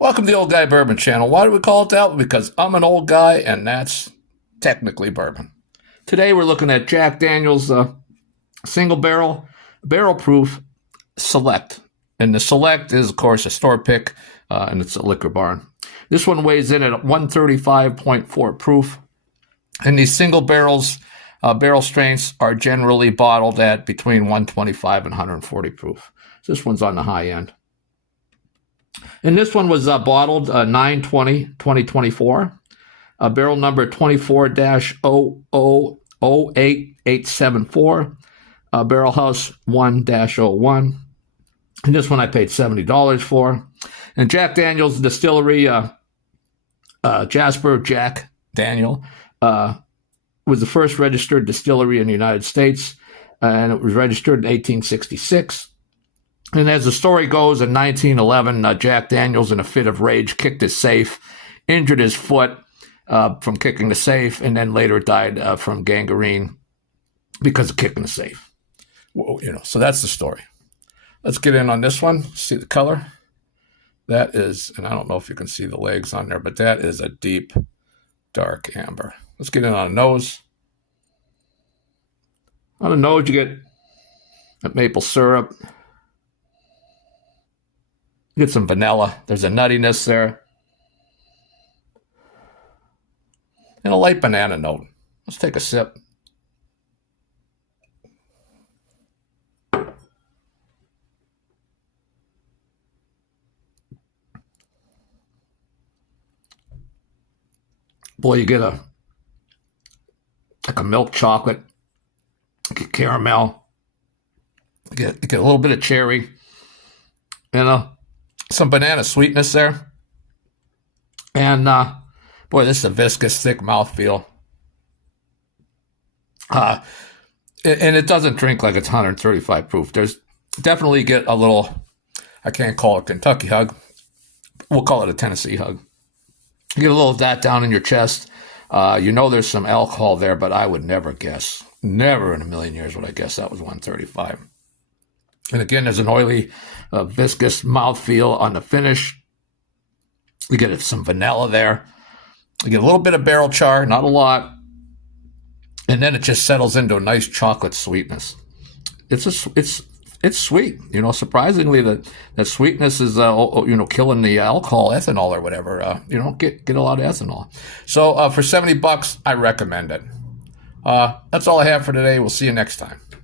Welcome to the Old Guy Bourbon Channel. Why do we call it that? Because I'm an old guy, and that's technically bourbon. Today we're looking at Jack Daniel's single barrel proof Select. And the Select is, of course, a store pick, and it's a liquor barn. This one weighs in at 135.4 proof. And these single barrels, barrel strengths are generally bottled at between 125 and 140 proof. So this one's on the high end. And this one was bottled 9/20/2024, barrel number 24-0008-874, barrel house 1-01. And this one I paid $70 for. And Jack Daniel's Distillery, Jasper Jack Daniel, was the first registered distillery in the United States, and it was registered in 1866. And as the story goes, in 1911, Jack Daniels, in a fit of rage, kicked his safe, injured his foot from kicking the safe, and then later died from gangrene because of kicking the safe. Well, so that's the story. Let's get in on this one. See the color? That is, and I don't know if you can see the legs on there, but that is a deep, dark amber. Let's get in on the nose. On the nose, you get that maple syrup. You get some vanilla. There's a nuttiness there. And a light banana note. Let's take a sip. Boy, you get like a milk chocolate, you get caramel, you get a little bit of cherry, and some banana sweetness there. And boy, this is a viscous, thick mouthfeel. And it doesn't drink like it's 135 proof. There's definitely get a little, I can't call it a Kentucky hug. We'll call it a Tennessee hug. You get a little of that down in your chest. There's some alcohol there, but I would never guess. Never in a million years would I guess that was 135. And again, there's an oily, viscous mouthfeel on the finish. You get some vanilla there. You get a little bit of barrel char, not a lot. And then it just settles into a nice chocolate sweetness. It's sweet. Surprisingly, that sweetness is, killing the alcohol, ethanol or whatever. You don't get a lot of ethanol. So for $70, I recommend it. That's all I have for today. We'll see you next time.